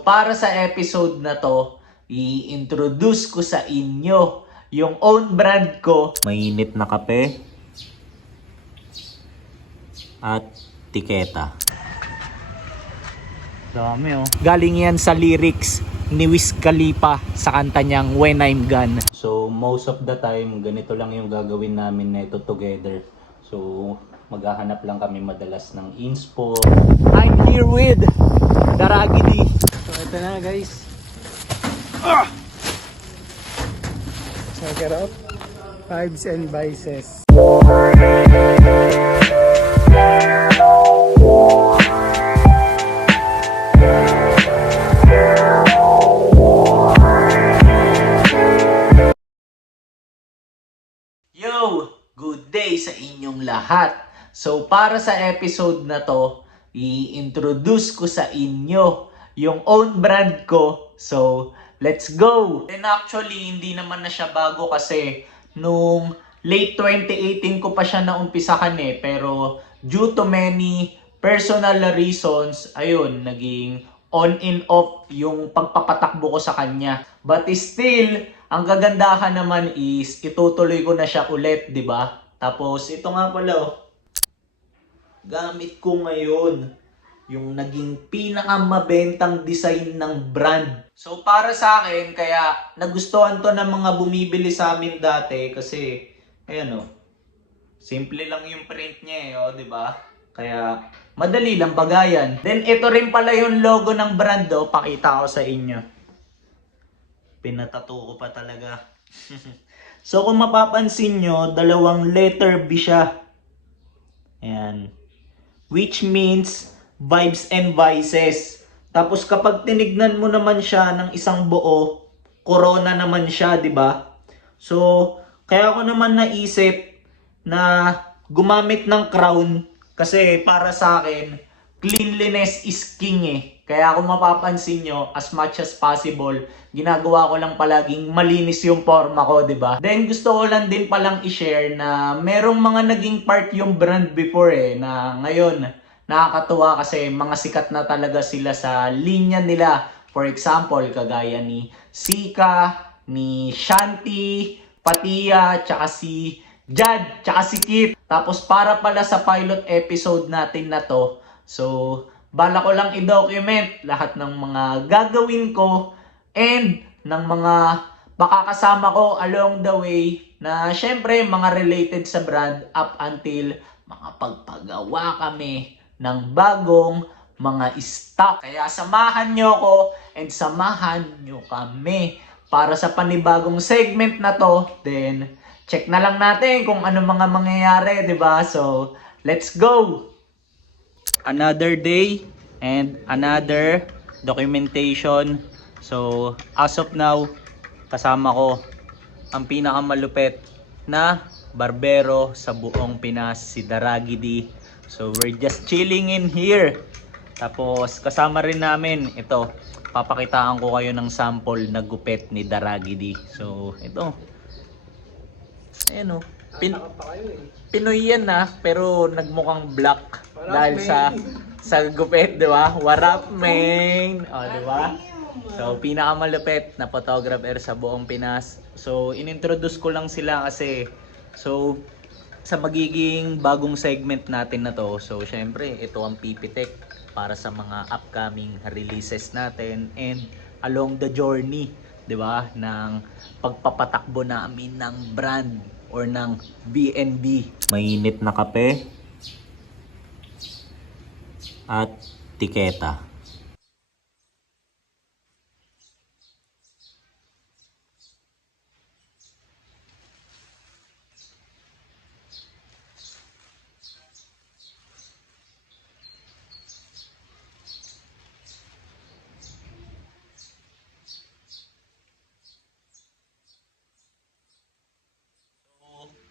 Para sa episode na to, i-introduce ko sa inyo yung own brand ko. Mainit na kape at tiketa. Dami oh. Galing yan sa lyrics ni Wiz Khalifa sa kanta niyang When I'm Gone. So most of the time, ganito lang yung gagawin namin nito together. So maghahanap lang kami madalas ng inspo. I'm here with Daragidi. So ito na guys. Check it out. Vibes and Vices. Yo! Good day sa inyong lahat! So para sa episode na to, i-introduce ko sa inyo yung own brand ko. So let's go! And actually, hindi naman na siya bago kasi nung late 2018 ko pa siya naumpisahan pero due to many personal reasons, ayun, naging on and off yung pagpapatakbo ko sa kanya. But still, ang gagandahan naman is itutuloy ko na siya ulit, 'di ba? Tapos ito nga pala oh. Gamit ko ngayon yung naging pinakamabentang design ng brand. So para sa akin, kaya nagustuhan to ng mga bumibili sa amin dati kasi ayan oh. Simple lang yung print niya oh, 'di ba? Kaya madali lang bagayan. Then ito rin pala yung logo ng brand oh, pakita ko sa inyo. Pinatato ko pa talaga. So kung mapapansin nyo, dalawang letter B siya. Ayan. Which means vibes and vices. Tapos kapag tinignan mo naman siya ng isang buo, corona naman siya, 'di ba? So, kaya ako naman naisip na gumamit ng crown kasi para sa akin, cleanliness is king Kaya kung mapapansin nyo, as much as possible, ginagawa ko lang palaging malinis yung forma ko, di ba? Then gusto ko lang din palang i-share na merong mga naging part yung brand before na ngayon, nakakatuwa kasi mga sikat na talaga sila sa linya nila. For example, kagaya ni Sika, ni Shanti, Patia, tsaka si Jad, tsaka si Kit. Tapos para pala sa pilot episode natin na to, so bala ko lang i-document lahat ng mga gagawin ko and ng mga makakasama ko along the way na syempre mga related sa brand up until makapagpagawa kami ng bagong mga stock. Kaya samahan nyo ko and samahan nyo kami para sa panibagong segment na to. Then check na lang natin kung ano mga mangyayari, 'di ba? So let's go! Another day and another documentation. So as of now, kasama ko ang pinakamalupit na barbero sa buong Pinas, si Daragidi. So we're just chilling in here. Tapos kasama rin namin ito, papakitaan ko kayo ng sample na gupit ni Daragidi. So ito, ayan o, Pinoy yan pero nagmukhang black dahil sa gupit, di ba? What up, man? O, di ba? So, pinakamalupit na photographer sa buong Pinas. So, inintroduce ko lang sila kasi, so, sa magiging bagong segment natin na to, so, syempre, ito ang PPTech para sa mga upcoming releases natin and along the journey, di ba, ng pagpapatakbo namin ng brand or ng BNB. Mainit na kape at tiketa.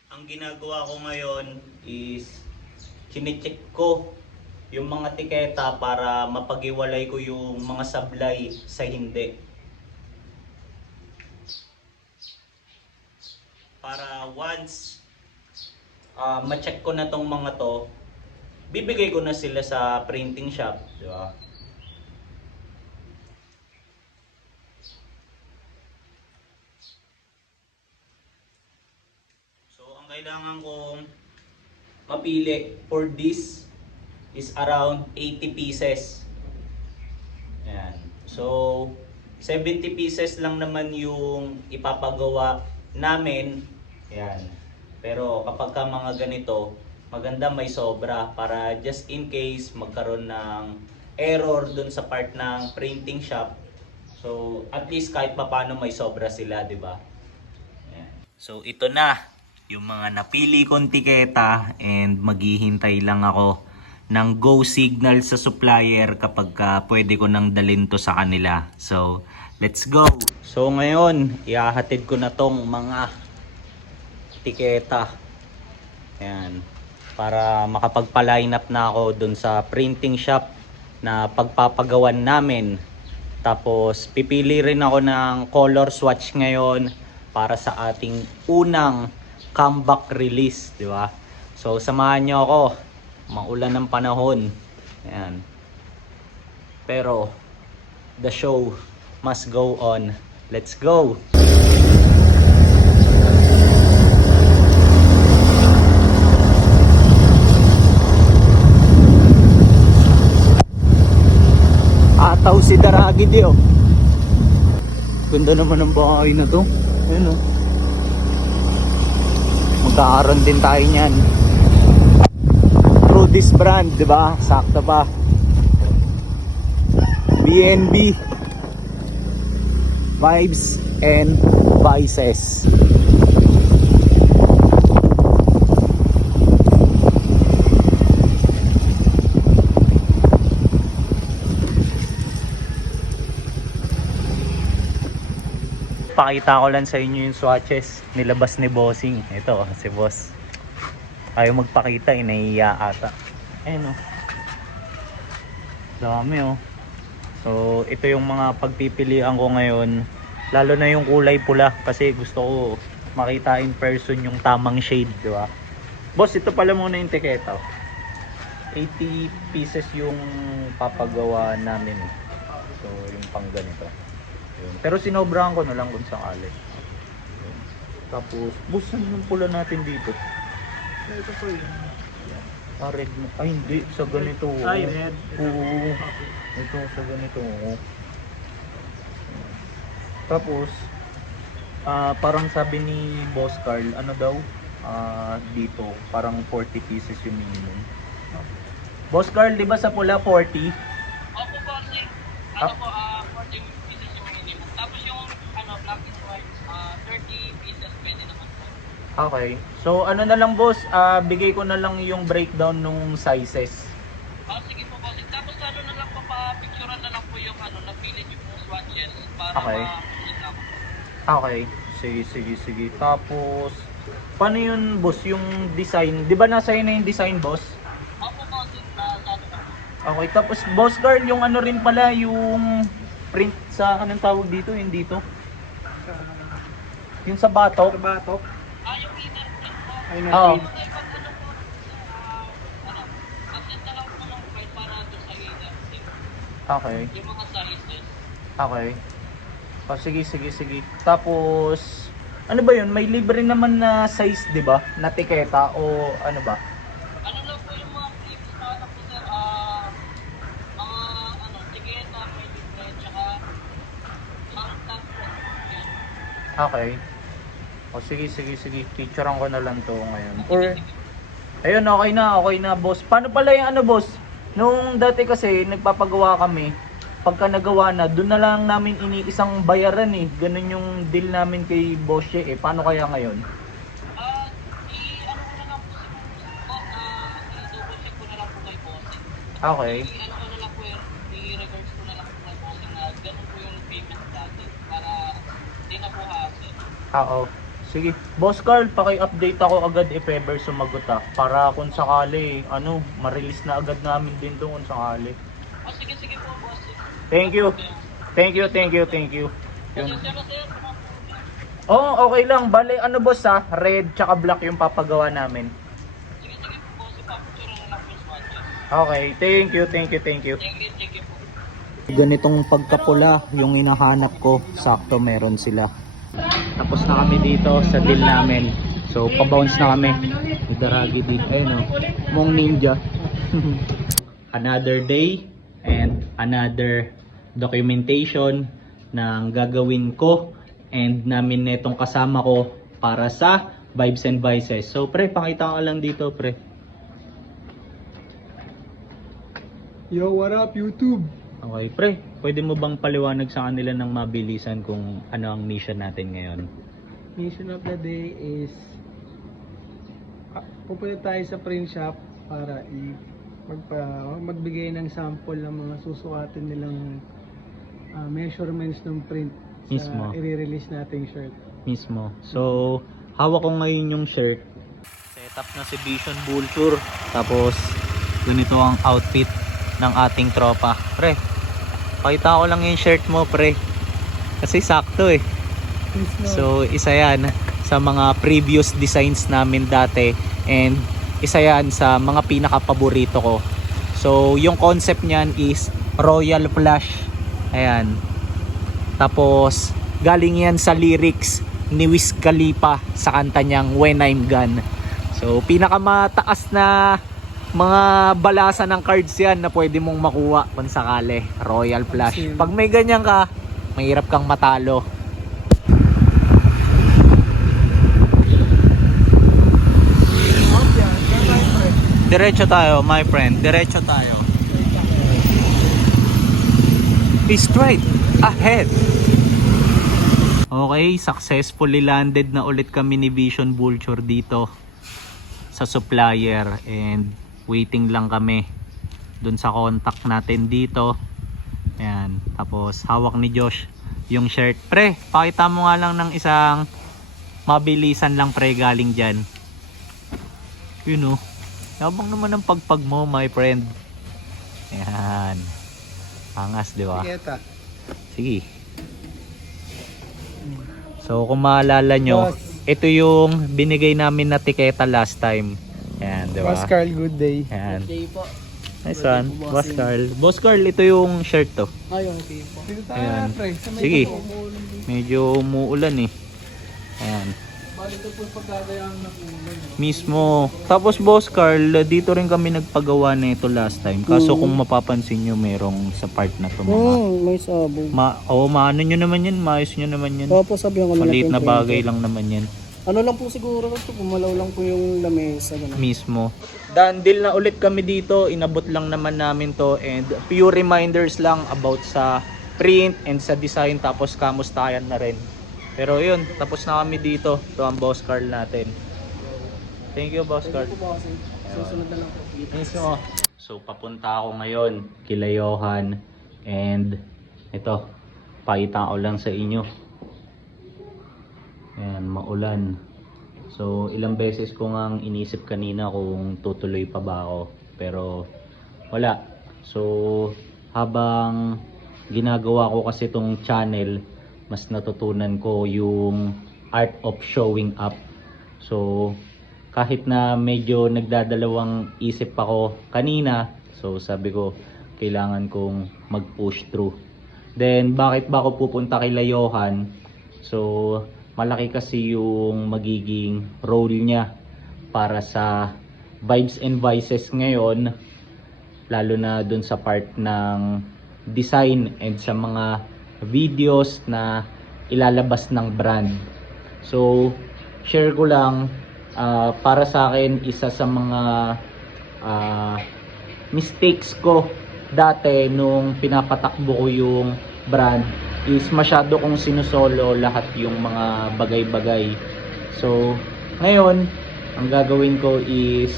Ang ginagawa ko ngayon is chinecheck ko yung mga tiketa para mapag-iwalay ko yung mga sablay sa hindi. Para once ma-check ko na tong mga to, bibigay ko na sila sa printing shop, di ba? kailangan kong mapili for this is around 80 pieces. Ayan. So, 70 pieces lang naman yung ipapagawa namin. Ayan. Pero kapag ka mga ganito, maganda may sobra para just in case magkaroon ng error dun sa part ng printing shop. So, at least kahit papaano may sobra sila, di ba? Ayan. So, ito na yung mga napili kong tiketa and maghihintay lang ako ng go signal sa supplier kapag pwede ko nang dalhin to sa kanila. So, let's go! So, ngayon, ihahatid ko na tong mga tiketa. Ayan. Para makapagpa-line up na ako dun sa printing shop na pagpapagawan namin. Tapos pipili rin ako ng color swatch ngayon para sa ating unang comeback release, di ba? So samahan niyo ako. Maulan ng panahon. Ayan. Pero the show must go on. Let's go. Ataw si Daragi di oh. Ganda naman ng bahay na to. Ayun oh. Magkakaroon din tayo niyan. Through this brand, di ba? Sakto pa. BNB Vibes and Vices. Pakita ko lang sa inyo yung swatches nilabas ni Bossing. Ito si Boss. Ayaw magpakita, nahihiya ata. Ayun oh. Dami oh. So ito yung mga pagpipilian ko ngayon. Lalo na yung kulay pula kasi gusto ko makita in person yung tamang shade, di ba? Boss, ito pala muna yung tiketa. 80 pieces yung papagawa namin. So yung pang ganito. Pero sinobrahan ko na lang kung sakali. Tapos, busan yung pula natin dito. Ito po yun. Red na. Ay, hindi. Sa ganito. Ay, red. Oo. Ito, sa ganito. Tapos, parang sabi ni Boss Carl, ano daw? Dito, parang 40 pieces yung minimum. Boss Carl, di ba sa pula 40? Opo, bossing. Ano po, 40 pieces yung minimum. Tapos yung black and white, 30 pieces pwede naman po. Okay. So ano na lang boss, bigay ko na lang yung breakdown nung sizes. Sige po, bossing. Tapos na lang po, pa-picturean na lang po yung napili niyo po swatches para Okay. ma-pili na ako. Okay. Sige. Tapos paano yun boss, yung design? Di ba nasa na yung design boss? Opo, bossing. Sa na po. Okay. Tapos boss Carl, yung ano rin pala, yung print sa anong tawag dito, yung dito? Yung sa batok. Batok. Yung inner print po. Ay, Oo. natin. Kasi pag mag-send na lang po ng file para doon sa inner print. Okay. Yung mga sizes. Okay. O sige. Tapos ano ba yun? May libre naman na size, 'di ba? Na tiketa o ano ba? Ano lang po yung mga clips na po sir, mga tigeta, may libre, tsaka tag po. Yan. Okay. O sige. Picturean ko na lang 'to ngayon. Or ayun, okay na, boss. Paano pala yung ano, boss? Nung dati kasi nagpapagawa kami, pagka nagawa na, doon na lang namin iniisang bayaran eh. Ganun yung deal namin kay Boss Ye eh. Paano kaya ngayon? I-ano ko na lang po si i-double check ko na lang po kay bossing. Okay. I-ano ko na lang po i-reverse ko na lang po kay bossing na ganun po yung payment dati para di na po hassle. Oo. Sige. Boss Carl, paki-update ako agad if ever sumagot para kung sakali, ma-release na agad namin din doon kung sakali. Sige po bossing. Thank you. Yun. Pasensya na sir. Oo, okay lang. Bale, boss red tsaka black yung papagawa namin. Sige po bossing. Papicture na lang po yung swatches. Okay, thank you. Thank you po. Ganitong pagkapula yung hinahanap ko, sakto meron sila. Tapos na kami dito sa deal namin. So pa-bounce na kami. Idaragi di. Ayun o. Mong ninja. Another day and another documentation na gagawin ko and namin netong kasama ko para sa Vibes and Vices. So pre, pakita ko lang dito pre. Yo, what up YouTube? Okay pre, pwede mo bang paliwanag sa kanila ng mabilisan kung ano ang mission natin ngayon? Mission of the day is pupunta tayo sa print shop para magbigay ng sample ng mga susukatin nilang measurements ng print Mismo. sa i-release nating shirt. Mismo. So, hawak ko ngayon yung shirt. Setup na si Vision Vulture. Tapos, ganito ang outfit ng ating tropa. Pre, pakita ko lang yung shirt mo, pre. Kasi sakto eh. So, isa yan sa mga previous designs namin dati. And, isa yan sa mga pinaka-paborito ko. So, yung concept niyan is Royal Flush. Ayan. Tapos, galing yan sa lyrics ni Wiz Khalifa sa kanta niyang When I'm Gone. So, pinakamataas na mga balasa ng cards yan na pwede mong makuha kung sakali. Royal Flush. Pag may ganyan ka, mahirap kang matalo. Diretso tayo, my friend. Diretso tayo. Straight ahead. Okay, successfully landed na ulit kami ni Vision Vulture dito sa supplier and waiting lang kami dun sa contact natin dito. Ayan, tapos hawak ni Josh yung shirt. Pre, pakita mo nga lang ng isang mabilisan lang pre galing dyan. Yun o, yabang naman ang pagpag mo my friend. Ayan, angas diba? Sige. So kung maalala nyo, ito yung binigay namin na tiketa last time. Ayan, diba? Boss Carl, good day. Ayan. Okay po. Nice one. Boss Carl. Boss Carl, ito yung shirt to. Ay, okay po. Dito Ayan. tayo, pre. Sa may Sige. umuulan dito. Medyo umuulan eh. Ayan. Bali ito po pagkagayang ng ulan. Mismo. Tapos Boss Carl, dito rin kami nagpagawa na ito last time. Kaso kung mapapansin nyo, merong sa part na to mga... may sabong. Maano nyo naman yan, maayos nyo naman yan. Opo, sabihan ko Maliit na bagay lang naman yan. Ano lang po siguro ito, pumalaw lang po yung lamesa. Mismo. Done deal na ulit kami dito. Inabot lang naman namin to and few reminders lang about sa print and sa design, tapos kamustahan na rin. Pero yun, tapos na kami dito. Ito ang Boss Carl natin. Thank you Boss Carl. Susunod na lang po. Mismo. So papunta ako ngayon kila Johan and ito, pakita ko lang sa inyo. Ayan, maulan. So ilang beses ko ngang inisip kanina kung tutuloy pa ba ako, pero wala. So habang ginagawa ko kasi itong channel, mas natutunan ko yung art of showing up. So kahit na medyo nagdadalawang isip ako kanina, so sabi ko kailangan kong mag-push through. Then bakit ba ako pupunta kay Johan? So malaki kasi yung magiging role niya para sa Vibes and Vices ngayon, lalo na dun sa part ng design and sa mga videos na ilalabas ng brand. So share ko lang, para sa akin isa sa mga mistakes ko dati nung pinapatakbo ko yung brand is masyado kong sinusolo lahat yung mga bagay-bagay. So ngayon ang gagawin ko is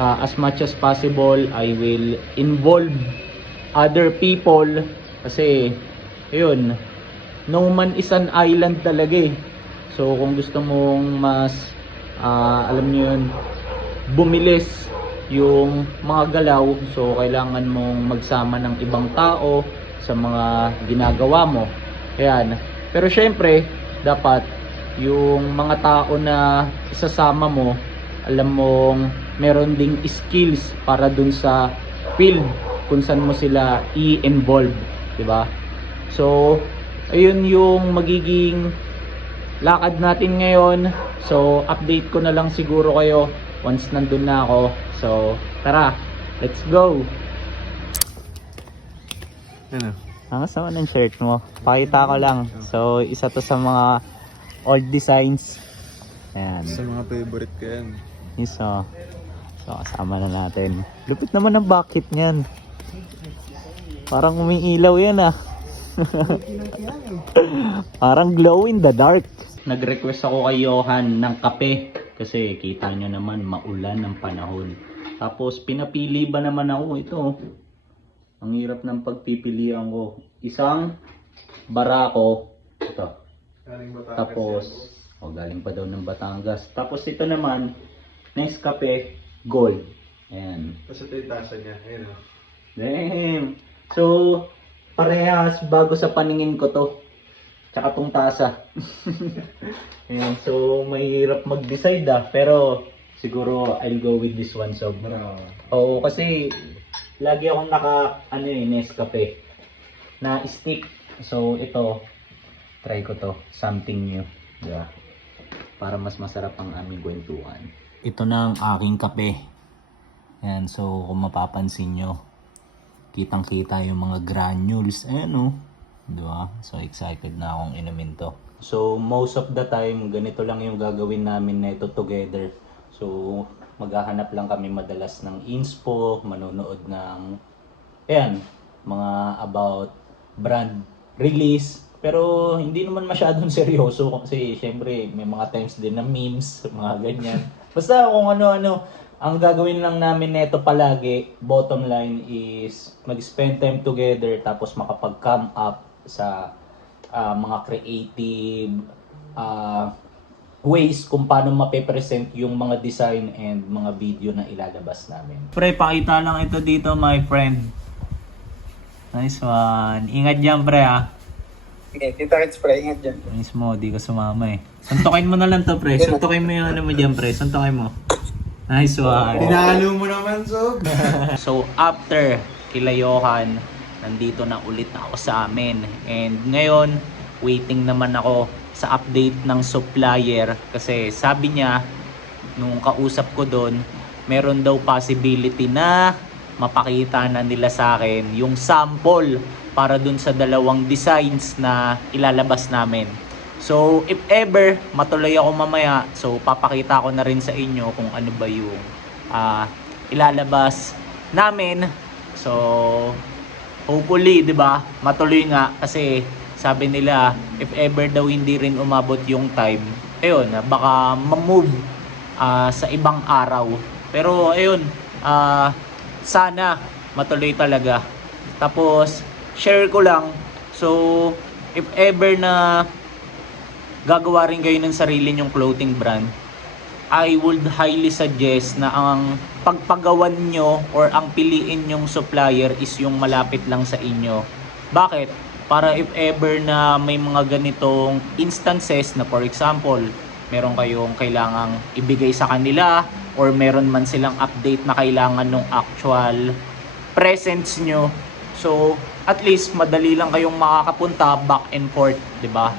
as much as possible I will involve other people, kasi yun, no man is an island talaga eh. So kung gusto mong mas alam nyo yun, bumilis yung mga galaw, so kailangan mong magsama ng ibang tao sa mga ginagawa mo. Ayan. Pero syempre dapat yung mga tao na isasama mo, alam mong meron ding skills para dun sa field kung saan mo sila i-involve, di ba? So ayun yung magiging lakad natin ngayon. So update ko na lang siguro kayo once nandun na ako. So tara, let's go. Ano? Ang sama ng shirt mo. Pakita ko lang. So isa to sa mga old designs. Ayan. Sa mga favorite ko yan. Isa. So kasama na natin. Lupit naman ang bucket niyan. Parang umiilaw yan ah. Parang glow in the dark. Nag-request ako kay Johan ng kape. Kasi kita nyo naman maulan ng panahon. Tapos pinapili ba naman ako ito. Ang hirap ng pagpipilian ko. Isang barako. Ito. Tapos, galing pa daw ng Batangas. Tapos ito naman, Nescafe Gold. Ayan. Tapos ito yung tasa niya. Ayun o. Damn. So, parehas bago sa paningin ko to. Tsaka tong tasa. Ayan. So, mahirap mag-decide Pero, siguro I'll go with this one. So, oo, kasi lagi akong Nescafe na stick. So, ito, try ko to. Something new. Diba? Para mas masarap ang aming kwentuhan. Ito na ang aking kape. Ayan, so kung mapapansin nyo, kitang-kita yung mga granules. Ayan o. Diba? So excited na akong inumin to. So most of the time, ganito lang yung gagawin namin na ito together. So maghahanap lang kami madalas ng inspo, manonood ng ayan, mga about brand release. Pero hindi naman masyadong seryoso kasi syempre may mga times din na memes, mga ganyan. Basta kung ano-ano, ang gagawin lang namin neto palagi, bottom line is mag-spend time together tapos makapag-come up sa mga creative ways kung paano mape-present yung mga design and mga video na ilalabas namin. Pre, pakita lang ito dito, my friend. Nice one. Ingat dyan, pre, ha. Okay, Tita Kids, pre, ingat dyan. Mismo, di ka sumama eh. Suntukin mo na lang to, pre. Suntukin mo yung ano mo dyan, pre. Suntukin mo. Nice one. Tinalo mo naman, Sob. So, after kila Johan, nandito na ulit ako sa amin. And ngayon, waiting naman ako sa update ng supplier. Kasi sabi niya, nung kausap ko doon, meron daw possibility na mapakita na nila sa akin yung sample para dun sa dalawang designs na ilalabas namin. So, if ever matuloy ako mamaya, so papakita ko na rin sa inyo kung ano ba yung ilalabas namin. So, hopefully, 'di ba? Matuloy nga kasi sabi nila if ever daw hindi rin umabot yung time, ayun, baka ma-move sa ibang araw. Pero ayun, sana matuloy talaga. Tapos share ko lang, so if ever na gagawa rin kayo ng sarili nyong clothing brand, I would highly suggest na ang pagpagawan nyo or ang piliin nyong supplier is yung malapit lang sa inyo. Bakit? Para if ever na may mga ganitong instances na for example, meron kayong kailangang ibigay sa kanila or meron man silang update na kailangan ng actual presence nyo. So, at least madali lang kayong makakapunta back and forth, 'di ba?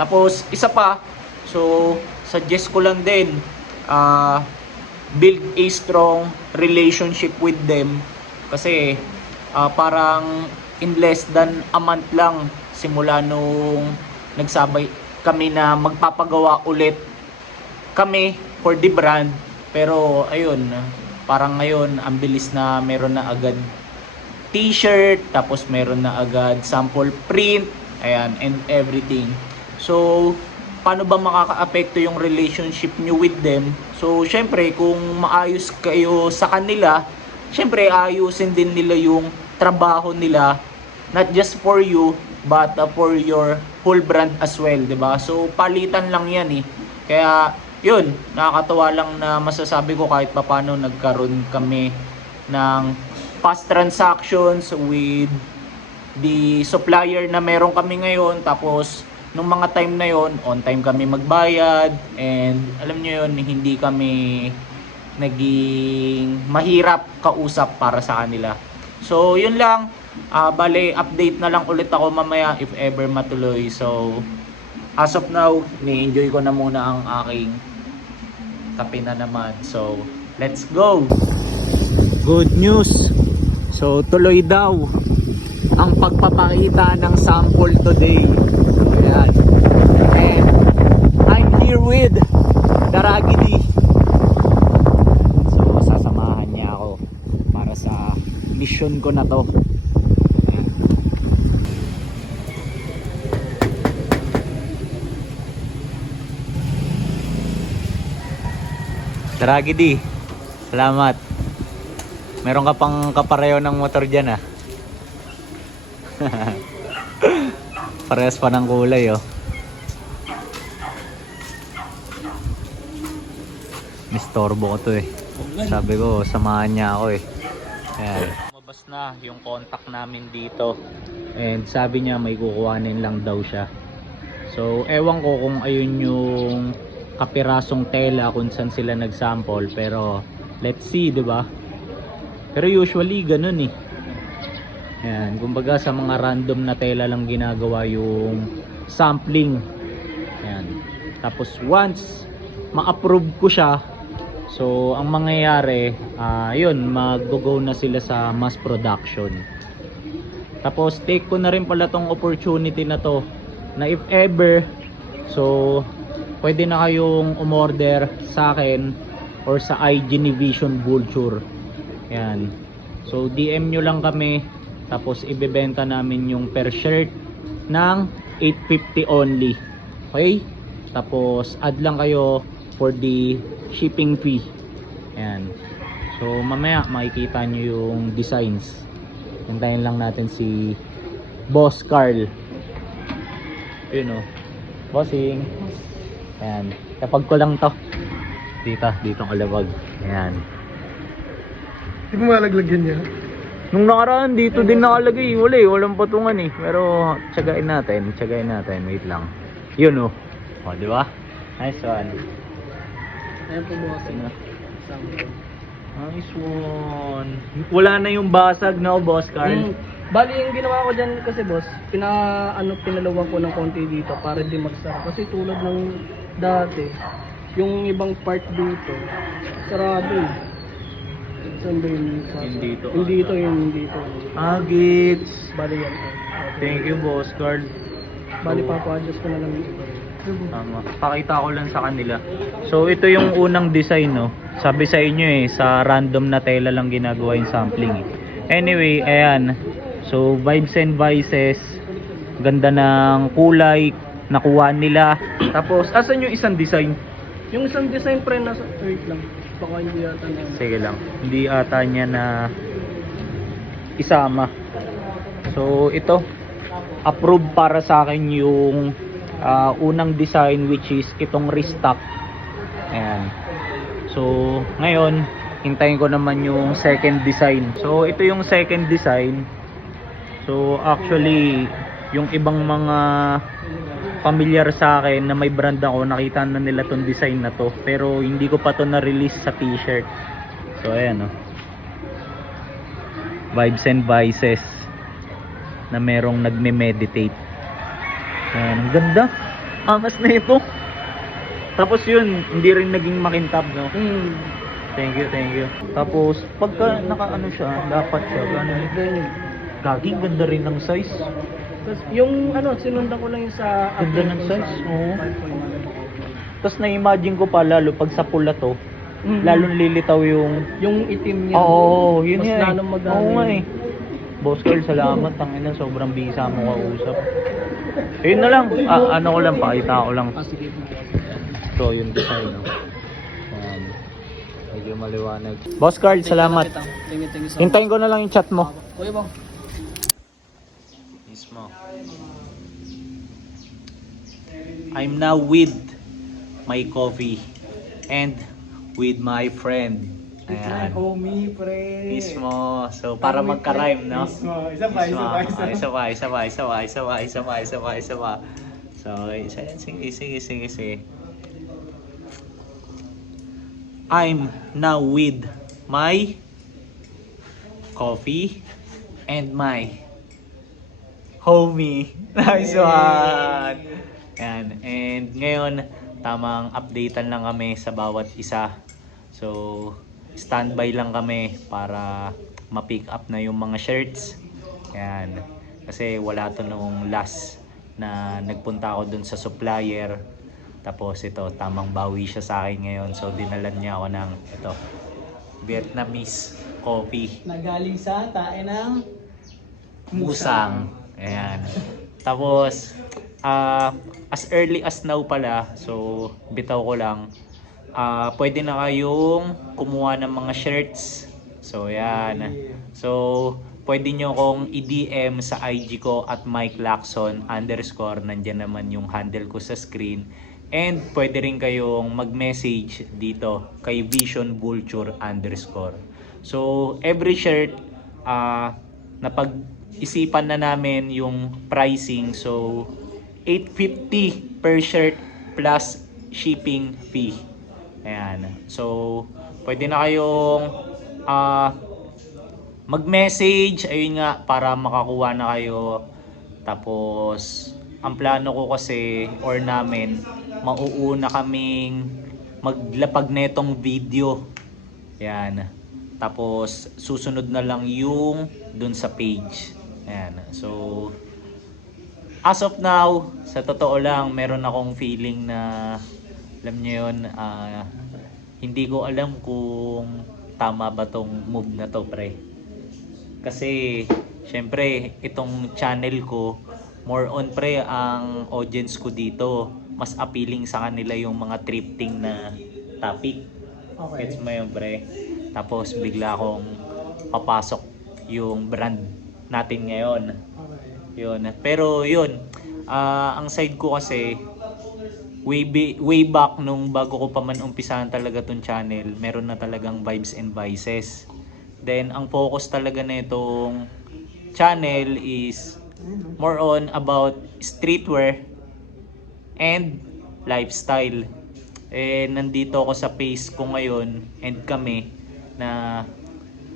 Tapos isa pa, so suggest ko lang din build a strong relationship with them kasi parang in less than a month lang simula nung nagsabay kami na magpapagawa ulit kami for the brand. Pero ayun, parang ngayon ang bilis na meron na agad t-shirt, tapos meron na agad sample print, ayan, and everything. So, paano ba makaka-apekto yung relationship nyo with them? So, syempre, kung maayos kayo sa kanila, syempre, ayusin din nila yung trabaho nila, not just for you, but for your whole brand as well, 'di ba? So, palitan lang yan eh. Kaya, yun, nakakatawa lang na masasabi ko kahit papaano nagkaroon kami ng fast transactions with the supplier na meron kami ngayon. Tapos nung mga time na yon, on time kami magbayad, and alam nyo yun, hindi kami naging mahirap kausap para sa kanila. So yun lang, bale update na lang ulit ako mamaya if ever matuloy. So as of now, ni-enjoy ko na muna ang aking kape na naman. So, let's go! Good news! So, tuloy daw ang pagpapakita ng sample today. Ayan. And I'm here with Daragidi. So, sasamahan niya ako para sa mission ko na to. Daragidi, salamat. Meron ka pang kapareho ng motor dyan ah. Parehas pa ng kulay oh. Mistorbo ko to eh. Sabi ko, samahan niya ako eh. Ayan. Lumabas na yung contact namin dito. And sabi niya may kukuhanin lang daw siya. So, ewan ko kung ayun yung kapirasong tela kung saan sila nag-sample. Pero, let's see, di ba? Pero usually, ganun eh. Ayan. Kumbaga sa mga random na tela lang ginagawa yung sampling. Ayan. Tapos, once ma-approve ko siya, so, ang mangyayari, yun, mag-go na sila sa mass production. Tapos, take ko na rin pala tong opportunity na to, na if ever, so, pwede na kayong umorder sa akin or sa IG ni Vision Vulture. Yan. So, DM nyo lang kami, tapos ibebenta namin yung per shirt ng 850 only. Okay? Tapos, add lang kayo for the shipping fee. Ayan. So mamaya makikita nyo yung designs. Hintayin lang natin si Boss Carl. Yun o. Bossing. Ayan. Kapag ko lang to. Dito kalabag. Ayan. Hindi mo malaglag yan. Nung nakaraan dito din nakalagay. Wala eh. Walang patungan eh. Pero tsagain natin. Wait lang. Yun o. O diba? Nice one. Ayan po bossing. Nice one. Wala na yung basag na Boss Carl. Bali yung ginawa ko dyan kasi boss, pinalawan ko ng konti dito para di magsara. Kasi tulad ng dati, yung ibang part dito, sarado eh. Saan ba yung Yung dito. Yung dito. Gits. Bali yan. Thank you Boss Carl. Bali papa-adjust ko na lang yung iba. Tama. Pakita ko lang sa kanila. So ito yung unang design no. Sabi sa inyo eh, sa random na tela lang ginagawa yung sampling eh. Anyway, ayan. So Vibes and Vices. Ganda ng kulay. Nakuha nila. Tapos, asan yung isang design? Yung isang design pre nasa wait lang. Baka hindi yata na. Sige lang. Hindi ata niya na isama. So ito. Approve para sa akin yung unang design which is itong restock. Ayan. So ngayon hintayin ko naman yung second design. So ito yung second design. So actually yung ibang mga familiar sa akin na may brand ako, nakita na nila tong design na to, pero hindi ko pa to na-release sa t-shirt. So ayan oh. Vibes and Vices na merong nagme-meditate. Ayan, ang ganda. Angas na ito. Tapos yun, hindi rin naging makintab, no? Thank you. Tapos, pagka naka-ano siya, dapat siya, gano'n. Gaging ganda rin ng size. Tapos yung sinundan ko lang yung sa Ganda ng size, oo. Tapos na-imagine ko pa lalo, pag sa pula to, lalong lilitaw yung itim niya. Oo, yun mas yan. lalong maganda. Oo nga eh. Boss Carl, salamat. Tangina, sobrang bisa mo kausap. Ayun na lang. Ano ko lang, pakita ko lang. Sige. So, yung design, no? Medyo maliwanag. Boss Carl, salamat. Thank you so much. Hintayin ko na lang yung chat mo. Kuya bang. Mismo. I'm now with my coffee and with my friend. Ayan. Homie, pre. Mismo. So, para magka-rhyme, no? Mismo. Isa pa. So, sige. I'm now with my coffee and my homie. Nice one! Ayan. And ngayon, tamang updatean lang kami sa bawat isa. So, standby lang kami para ma-pick up na yung mga shirts. Yan. Kasi wala to nung last na nagpunta ako dun sa supplier. Tapos ito, tamang bawi siya sa akin ngayon. So, dinalan niya ako ng ito, Vietnamese coffee. Nagaling sa tae ng Musang. Ayan. Tapos, as early as now pala, so bitaw ko lang, pwede na kayong kumuha ng mga shirts. So, yan. So, pwede nyo kong i-DM sa IG ko at Mike Lacson _ Nandyan naman yung handle ko sa screen. And pwede rin kayong mag-message dito kay Vision Vulture _ So, every shirt, napag-isipan na namin yung pricing. So, $850 per shirt plus shipping fee. Ayan. So, pwede na kayong mag-message. Ayun nga, para makakuha na kayo. Tapos, ang plano ko kasi, or namin, mauuna kaming maglapag netong video. Ayan. Tapos, susunod na lang yung dun sa page. Ayan. So, as of now, sa totoo lang, meron akong feeling na, alam niyo yun, hindi ko alam kung tama ba tong move na to, pre. Kasi, syempre, itong channel ko, more on, pre, ang audience ko dito, mas appealing sa kanila yung mga thrifting na topic. Okay. Gets mo yun, pre? Tapos, bigla akong papasok yung brand natin ngayon. Okay. Yun. Pero yun, ang side ko kasi way back nung bago ko pa man umpisahan talaga tong channel, meron na talagang Vibes and Vices. Then ang focus talaga nitong channel is more on about streetwear and lifestyle. Nandito ako sa pace ko ngayon and kami na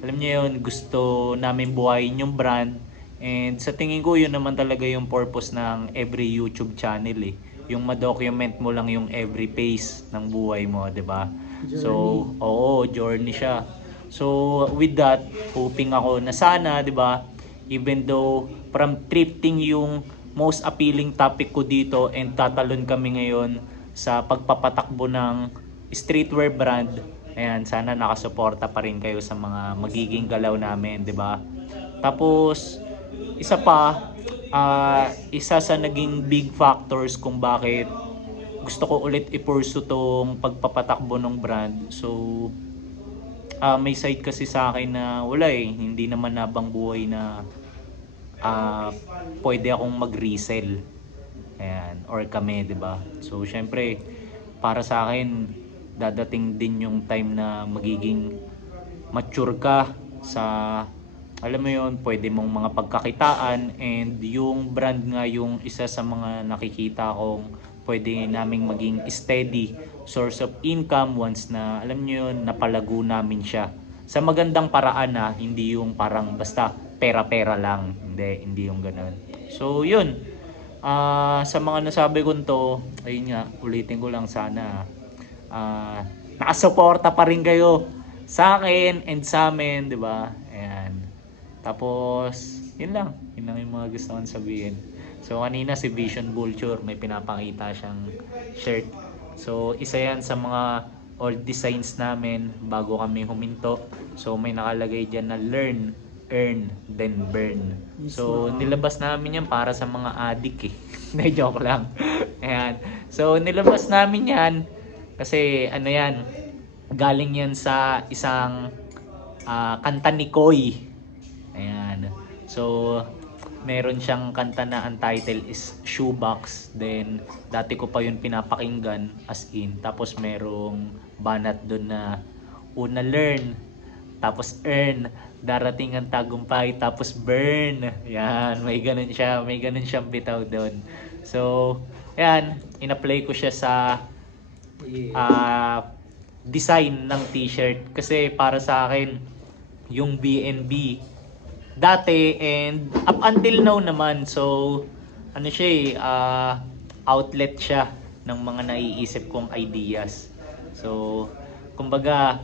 alam niyo yun, gusto namin buhayin yung brand. And sa tingin ko yun naman talaga yung purpose ng every YouTube channel eh. Yung ma-document mo lang yung every phase ng buhay mo, 'di ba? So, oo, journey siya. So, with that, hoping ako na sana, 'di ba, even though from thrifting yung most appealing topic ko dito and tatalon kami ngayon sa pagpapatakbo ng streetwear brand. Ayan, sana nakasuporta pa rin kayo sa mga magiging galaw namin, 'di ba? Tapos isa pa, isa sa naging big factors kung bakit gusto ko ulit i-pursue tong pagpapatakbo ng brand. So, may side kasi sa akin na wala eh, hindi naman nabang buhay na pwede akong mag-resell. Ayan, or kami, 'di ba? So, syempre, para sa akin, dadating din yung time na magiging mature ka sa, alam mo yun, pwede mong mga pagkakitaan, and yung brand nga yung isa sa mga nakikita kong pwede naming maging steady source of income once na, alam nyo yun, napalago namin siya sa magandang paraan na hindi yung parang basta pera-pera lang, hindi yung ganun. So yun, sa mga nasabi ko to, ayun nga, ulitin ko lang, sana nakasuporta pa rin kayo sa akin and sa amin, di ba? Ayan. Tapos, yun lang yung mga gusto kong sabihin. So, kanina si Vision Vulture, may pinapakita siyang shirt. So, isa yan sa mga old designs namin bago kami huminto. So, may nakalagay dyan na learn, earn, then burn. So, nilabas namin yan para sa mga addict eh. Na joke lang. Ayan. So, nilabas namin yan kasi ano yan, galing yan sa isang kanta ni Koy. Ayan. So, meron siyang kanta na ang title is Shoebox. Then, dati ko pa yun pinapakinggan as in. Tapos, merong banat dun na una learn, tapos earn, darating ang tagumpay, tapos burn. Yan, may ganun siya. May ganun siyang bitaw doon. So, yan, in-apply ko siya sa design ng t-shirt. Kasi para sa akin, yung BNB dati and up until now naman, so ano siya outlet siya ng mga naiisip kong ideas. So, kumbaga,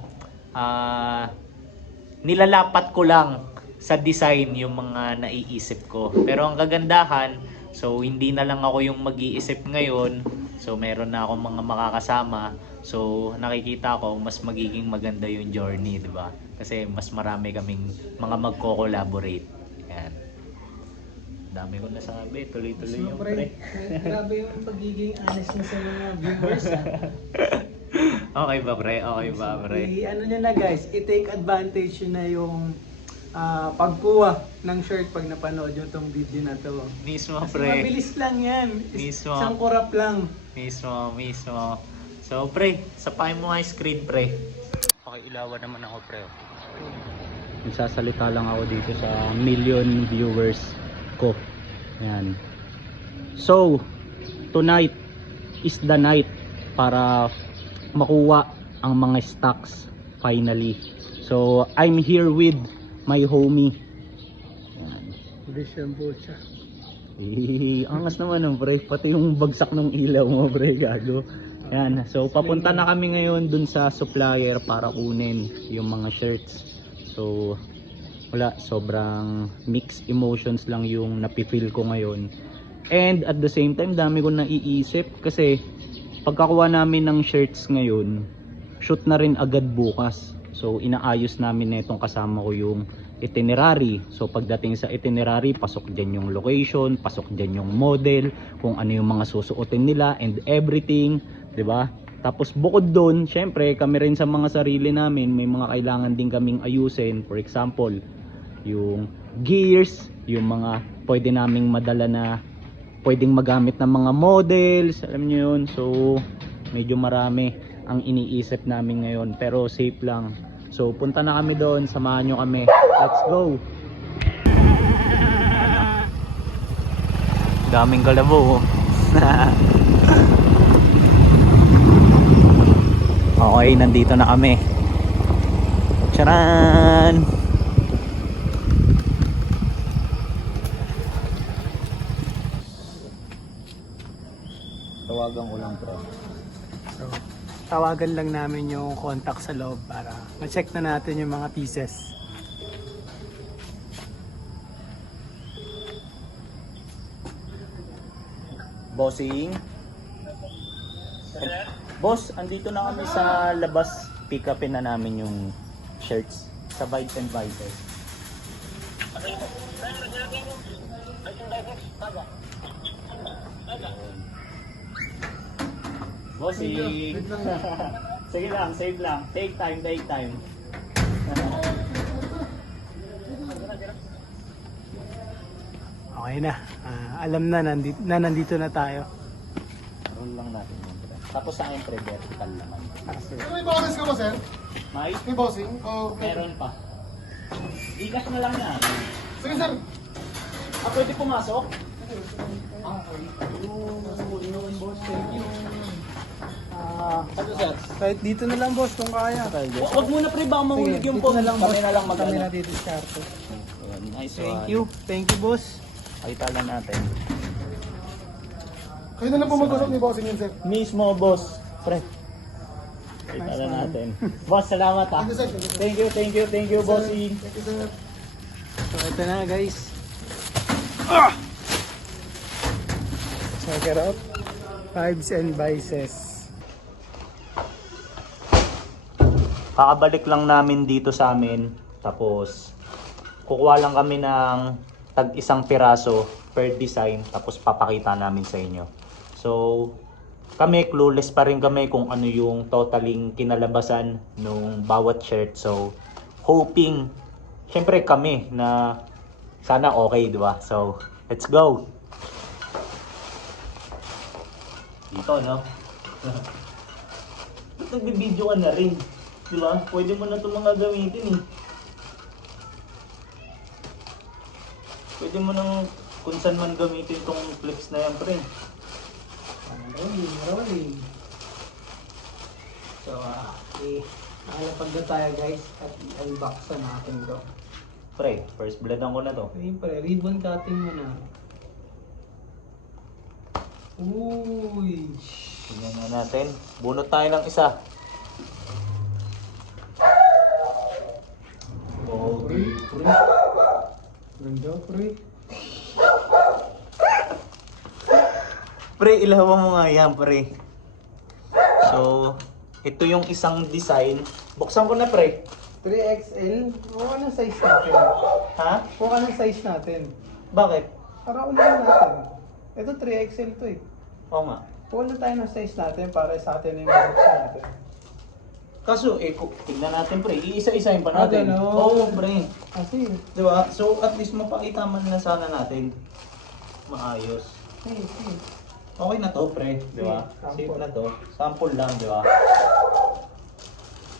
nilalapat ko lang sa design yung mga naiisip ko. Pero ang kagandahan, so hindi na lang ako yung mag-iisip ngayon. So meron na akong mga makakasama. So nakikita ko mas magiging maganda yung journey, di ba? Kasi mas marami kaming mga magko-collaborate. Yan. Dami ko nasabi, tuloy-tuloy yung pre. Grabe yung pagiging honest mo sa mga viewers. Okay ba pre? Okay ba pre? Ano nyo na guys, i-take advantage nyo na yung pagkuha ng shirt pag napanood nyo tong video na to. Mismo Kasi pre. mabilis lang yan. Mismo. Isang kurap lang. Mismo. So pre, sapakin mo nga yung screen pre. Okay, ilawan naman ako pre. Nagsasalita lang ako dito sa million viewers ko. Yan. So, tonight is the night para makuha ang mga stocks finally. So, I'm here with my homie. Yan. Hindi siya bocha. Angas naman ng pre, pati yung bagsak ng ilaw mo pre, gago. Yan, so papunta na kami ngayon dun sa supplier para kunin yung mga shirts. So wala, sobrang mixed emotions lang yung napipil ko ngayon. And at the same time, dami ko naiisip kasi pagkakuha namin ng shirts ngayon, shoot na rin agad bukas. So inaayos namin na itong kasama ko yung itinerary. So pagdating sa itinerary, pasok dyan yung location, pasok dyan yung model, kung ano yung mga susuotin nila and everything, 'di ba? Tapos bukod doon, syempre kami rin sa mga sarili namin, may mga kailangan din kaming ayusin. For example, yung gears, yung mga pwede naming madala na pwedeng magamit ng mga models, alam niyo yun. So medyo marami ang iniisip namin ngayon, pero safe lang. So punta na kami doon, samahan nyo kami. Let's go! Daming kalabo. Okay, nandito na kami. Charan! Tawagan ko lang pre. So, tawagan lang namin yung contact sa loob para ma-check na natin yung mga pieces. Bossing. Boss, andito na kami sa labas. Pick upin na namin yung shirts sa Vibes and Vices. Bossing. Sige lang, save lang. Take time, take time. Okay na. Alam na nandito na tayo. Roll lang natin yun. Tapos sa akin, pre, vertical naman. May bossing ka ba, sir? May? May bossing? O... Meron pa. Ikas na lang na. Sige, sir. Pwede pumasok? Ano sir? Kahit dito na lang boss kung kaya. Wag muna pre, baka mahulog yung Dito phone. na lang boss. Kami na lang Kami mag-ano. na dito sa kwarto. Nice Thank one. you. Thank you boss. Pakita lang natin. Kayo na lang po mag-usap ni bossing yun, sir. Mismo boss. Pre. Pakita lang natin. Boss, salamat ha. Thank you bossing. Thank you, sir. So ito na guys. Check it out. Vibes and Vices. Kakabalik lang namin dito sa amin. Tapos, kukuha lang kami ng tag-isang piraso per design. Tapos, papakita namin sa inyo. So, kami, clueless pa rin kami kung ano yung totaling kinalabasan ng bawat shirt. So, hoping, syempre kami na sana okay, di ba? So, let's go! Dito, no? Ba't nagbibideo ka na rin? Di ba? Pwede mo na ito mga gamitin eh. Pwede mo nang kung saan man gamitin itong flex na yan, pre. Rolling. So, nakalapag na tayo guys at i-unbox na natin to. Pre, first bloodan ko na to. Siyempre, ribbon cutting mo na. Uy. Tingnan na natin. Bunot tayo ng isa. Okay. Ganda, pre. Pre, ilawan mo nga yan, pre. So, ito yung isang design. Buksan ko na, pre. 3XL. Kuha ng size natin. Ha? Kuha ng size natin. Bakit? Para unahin natin. Ito 3XL to eh. Oo nga. Kuha na tayo ng size natin para sa atin yung mabuksan natin. Kaso, tingnan natin, pre. Iisa-isahin pa natin. ganun. Oo, pre. Kasi, Di ba? So, at least mapakita man na sana natin. Maayos. hey. Okay na to, pre. Di ba? Sample. Safe na to. Sample lang, di ba?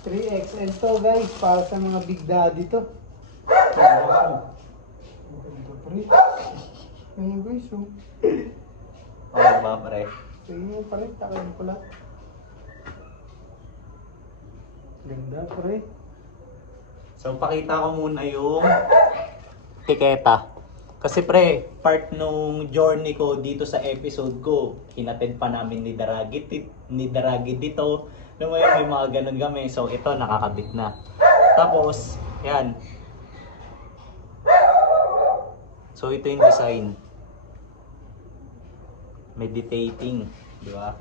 3XL to guys, para sa mga big daddy to. Ayun guys, oh. Okay ba, pre? Tingnan mo pa rin, takayin ko lang. Ganda pre. So, pakita ko muna yung tiketa. Kasi pre, part nung journey ko dito sa episode ko, hinatid pa namin ni Daragit dito. Alam mo yun, may mga ganun kami. So, ito, nakakabit na. Tapos, yan. So, ito yung design. Meditating. Di ba?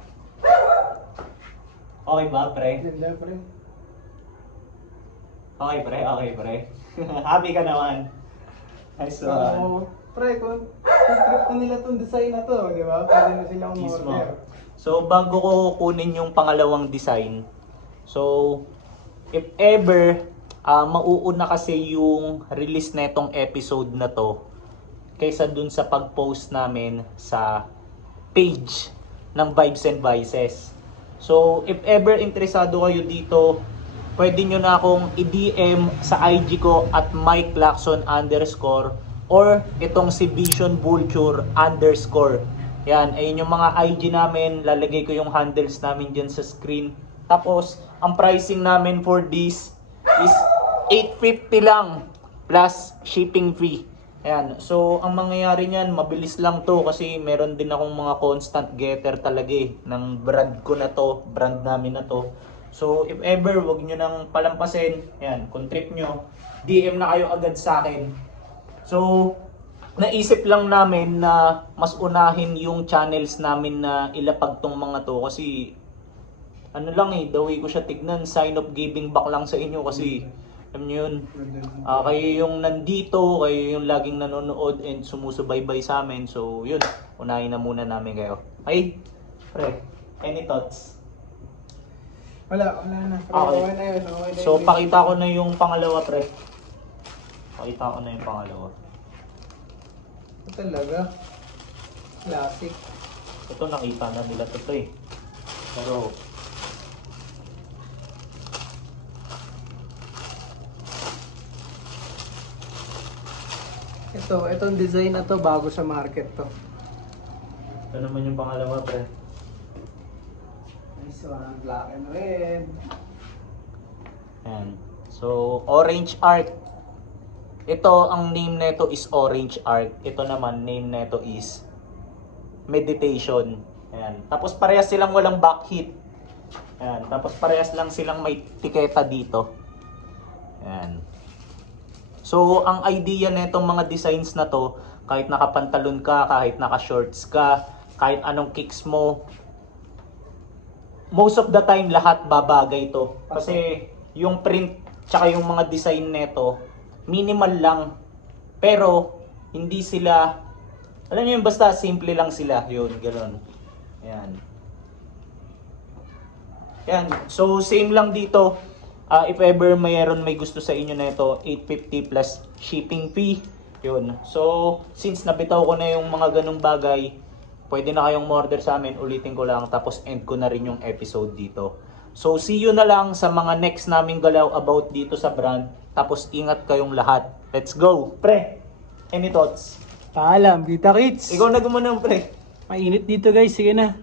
Okay ba, pre? Ganda pre. Okay, pre. Okay, pre. Happy ka naman. Nice one. So, pre, kung trip na nila tong design na to, di ba? Pwede na silang Mismo. order. So, bago ko kunin yung pangalawang design, so, if ever, mauuna kasi yung release na itong episode na to kaysa dun sa pag-post namin sa page ng Vibes and Vices. So, if ever interesado kayo dito, pwede nyo na akong i-DM sa IG ko at MikeLacson_ or itong si Vision Vulture _ Yan, ayun yung mga IG namin. Lalagay ko yung handles namin dyan sa screen. Tapos, ang pricing namin for this is 850 lang plus shipping fee. Ayan. So, ang mangyayari niyan, mabilis lang to kasi meron din akong mga constant getter talaga ng brand ko na to, brand namin na to. So, if ever, wag nyo nang palampasin. Ayan, kung trip nyo, DM na kayo agad sa akin. So, naisip lang namin na mas unahin yung channels namin na ilapag tong mga to kasi ano lang the way ko siya tignan, sign of giving back lang sa inyo kasi alam nyo yun, kayo yung nandito, kayo yung laging nanonood and sumusubaybay sa amin. So yun, unahin na muna namin kayo. Ay, pre, any thoughts? Wala na. Pre, Okay. okay na yun. Okay na So yun. pakita ko na yung pangalawa, pre. Pakita ko na yung pangalawa. Ito talaga. Classic. Ito nakita na nila to Pero Itong design na to bago sa market to. ito naman yung pangalawa, pre. Nice one, black and red. Ayan. So, Orange Art. Ito, ang name nito is Orange Art. Ito naman, name nito is Meditation. Ayan. Tapos parehas silang walang back-hit. Ayan. Tapos parehas lang silang may tiketa dito. Ayan. So, ang idea nitong mga designs na to, kahit nakapantalon ka, kahit naka-shorts ka, kahit anong kicks mo, most of the time lahat babagay to. Kasi yung print tsaka yung mga design nito, minimal lang. Pero hindi sila, alam niyo yung basta simple lang sila. Yun, ganoon. Ayan. Yan. So same lang dito. If ever mayroon may gusto sa inyo na ito, 850 plus shipping fee. Yun. So since nabitaw ko na yung mga ganung bagay, pwede na kayong order sa amin. Ulitin ko lang, tapos end ko na rin yung episode dito. So see you na lang sa mga next naming galaw about dito sa brand. Tapos ingat kayong lahat. Let's go! Pre, any thoughts? Paalam, Bita Kids. Ikaw na gumanong, pre. Mainit dito guys, sige na.